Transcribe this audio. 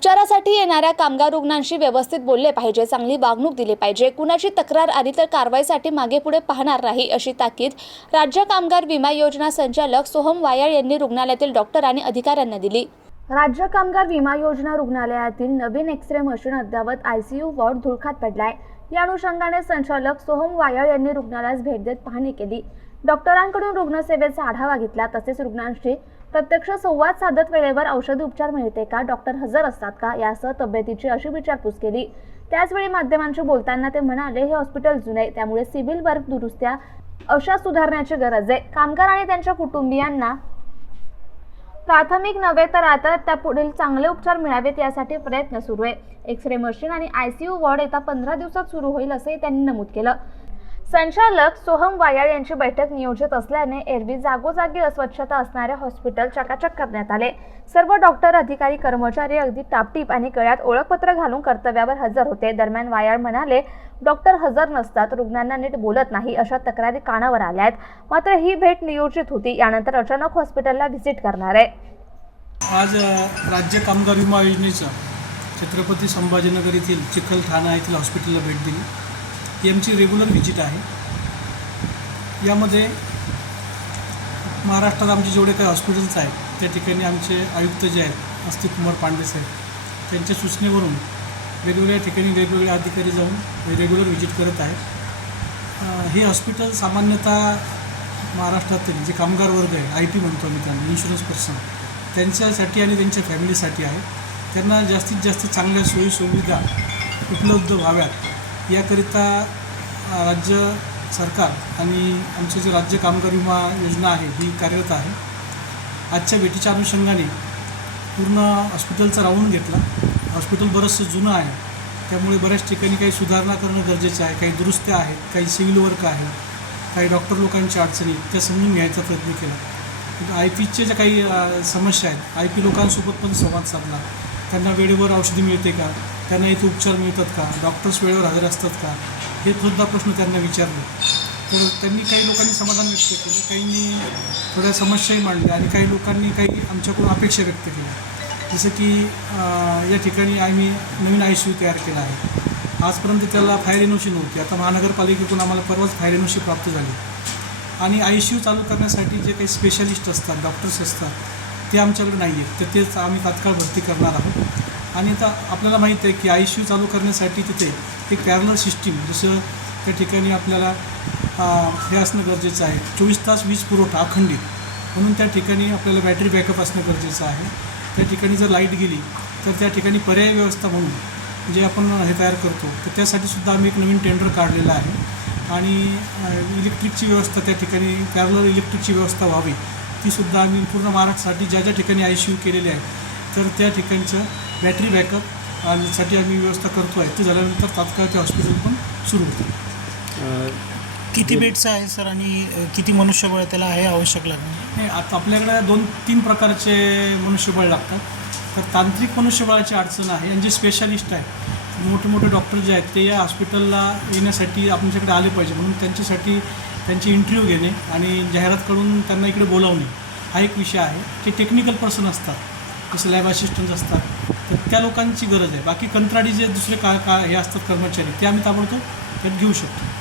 उपचारासाठी येणाऱ्या कामगार रुग्णांशी व्यवस्थित बोलले पाहिजे चांगली वागणूक दिली पाहिजे. कुणाची तक्रार आली तर कारवाईसाठी मागे पुढे पाहणार नाही अशी ताकीद राज्य कामगार विमा योजना संचालक सोहम वायाळ यांनी रुग्णालयातील डॉक्टर आणि अधिकाऱ्यांना दिली. राज्य कामगार विमा योजना रुग्णालयातील नवीन एक्स रे मशीन अद्यावत आयसीयू वॉर्ड धुळखात पडलाय. या अनुषंगाने संचालक सोहम वायाळ यांनी रुग्णालयास भेट देत पाहणी केली. डॉक्टरांकडून रुग्णसेवेचा आढावा घेतला तसेच रुग्णांशी प्रत्यक्ष संवाद साधत वेळेवर औषधी उपचार मिळते का? डॉक्टर हजर असतात का? यासह तब्येतीची अशी विचारपूस केली. त्याचवेळी माध्यमांशी बोलताना ते म्हणाले हे हॉस्पिटल जुने त्यामुळे सिव्हिल वर्क दुरुस्त्या अशा सुधारण्याची गरज आहे. कामगार आणि त्यांच्या कुटुंबियांना प्राथमिक नव्हे तर आता त्या पुढील चांगले उपचार मिळावेत यासाठी प्रयत्न सुरू आहे. एक्स रे मशीन आणि आयसीयू वॉर्ड येत्या पंधरा दिवसात सुरू होईल असंही त्यांनी नमूद केलं. संचालक सोहम वायाळ यांची बैठक नियोजित असल्याने एरवी जागोजागी अस्वच्छता असणारे हॉस्पिटल चकाचक करण्यात आले. सर्व डॉक्टर अधिकारी कर्मचारी अगदी टापटीप आणि गळ्यात ओळखपत्र घालून कर्तव्यावर हजर होते. दरम्यान वायाळ म्हणाले डॉक्टर हजर नसतात रुग्णांना नीट बोलत नाही अशा तक्रारी कानावर आल्या आहेत. मात्र ही भेट नियोजित होती. यानंतर अचानक हॉस्पिटलला व्हिजिट करणार आहे. आज राज्य कामगार विमा योजनेचा छत्रपती संभाजीनगर येथील चिखलठाणा येथील हॉस्पिटलला भेट दिली. ही आमची रेग्युलर व्हिजिट आहे. यामध्ये महाराष्ट्रात आमचे जेवढे काही हॉस्पिटल्स आहेत त्या ठिकाणी आमचे आयुक्त जे आहेत अस्तिक कुमार पांडे साहेब त्यांच्या सूचनेवरून वेगवेगळ्या ठिकाणी वेगवेगळे अधिकारी जाऊन रेग्युलर व्हिजिट करत आहेत. हे हॉस्पिटल सामान्यतः महाराष्ट्रातील जे कामगार वर्ग आहे आय टी म्हणतो आम्ही त्यांना इन्शुरन्स पर्सन त्यांच्यासाठी आणि त्यांच्या फॅमिलीसाठी आहे. त्यांना जास्तीत जास्त चांगल्या सोयीसुविधा उपलब्ध व्हाव्यात. याकरिता राज्य सरकार आणि आमचे जे राज्य कामगार विमा योजना आहे ही कार्यरत आहे. आजच्या भेटीच्या अनुषंगाने पूर्ण हॉस्पिटलचा राऊंड घेतला. हॉस्पिटल बरंचसं जुनं आहे. त्यामुळे बऱ्याच ठिकाणी काही सुधारणा करणं गरजेचं आहे. काही दुरुस्त्या आहेत काही सिव्हिल वर्क आहे काही डॉक्टर लोकांच्या अडचणी त्या समजून घ्यायचा प्रयत्न केला. आय पीचे ज्या काही समस्या आहेत आय पी लोकांसोबत पण संवाद साधला. त्यांना वेळेवर औषधी मिळते का? त्यांना इथे उपचार मिळतात का? डॉक्टर्स वेळेवर हजर असतात का? हे सुद्धा प्रश्न त्यांना विचारले. तर त्यांनी काही लोकांनी समाधान व्यक्त केलं. काहींनी थोड्या समस्याही मांडल्या आणि काही लोकांनी काही आमच्याकडून अपेक्षा व्यक्त केल्या. जसं की या ठिकाणी आम्ही नवीन आय सी यू तयार केला आहे. आजपर्यंत त्याला फायर एनओशी नव्हती. आता महानगरपालिकेतून आम्हाला परवाच फायर एनओशी प्राप्त झाली. आणि आय सी यू चालू करण्यासाठी जे काही स्पेशालिस्ट असतात डॉक्टर्स असतात ते आमच्याकडे नाही आहेत तर तेच आम्ही तात्काळ भरती करणार आहोत. आणि आता आपल्याला माहीत आहे की आय सी यू चालू करण्यासाठी तिथे एक पॅरलर सिस्टीम जसं त्या ठिकाणी आपल्याला हे असणं गरजेचं आहे. चोवीस तास वीज पुरवठा अखंडित. म्हणून त्या ठिकाणी आपल्याला बॅटरी बॅकअप असणं गरजेचं आहे. त्या ठिकाणी जर लाइट गेली तर त्या ठिकाणी पर्यायी व्यवस्था म्हणून जे आपण हे तयार करतो तर त्यासाठी सुद्धा आम्ही एक नवीन टेंडर काढलेला आहे. आणि इलेक्ट्रिकची व्यवस्था त्या ठिकाणी पॅरलर इलेक्ट्रिकची व्यवस्था व्हावी ती सुद्धा आम्ही पूर्ण महाराष्ट्रासाठी ज्या ज्या ठिकाणी आय सी यू केलेले आहे तर त्या ठिकाणचं बॅटरी बॅकअप आणि साठी आम्ही व्यवस्था करतो आहे. ते झाल्यानंतर तात्काळ ते हॉस्पिटल पण सुरू होतं. किती बेडचं आहे सर आणि किती मनुष्यबळ त्याला आहे आवश्यक लागणार? नाही आता आपल्याकडे दोन तीन प्रकारचे मनुष्यबळ लागतात. तर तांत्रिक मनुष्यबळाची अडचण आहे आणि जे स्पेशालिस्ट आहेत मोठे मोठे डॉक्टर जे आहेत ते या हॉस्पिटलला येण्यासाठी आमच्याकडे आले पाहिजे. म्हणून त्यांच्यासाठी त्यांची इंटरव्ह्यू घेणे आणि जाहिरात करून त्यांना इकडे बोलावणे हा एक विषय आहे. ते टेक्निकल पर्सन असतात. जसं लॅब असिस्टंट असतात. तर त्या लोकांची गरज आहे. बाकी कंत्राटी जे दुसरे का का हे असतात कर्मचारी ते आम्ही ताबडतोब त्यात घेऊ शकतो.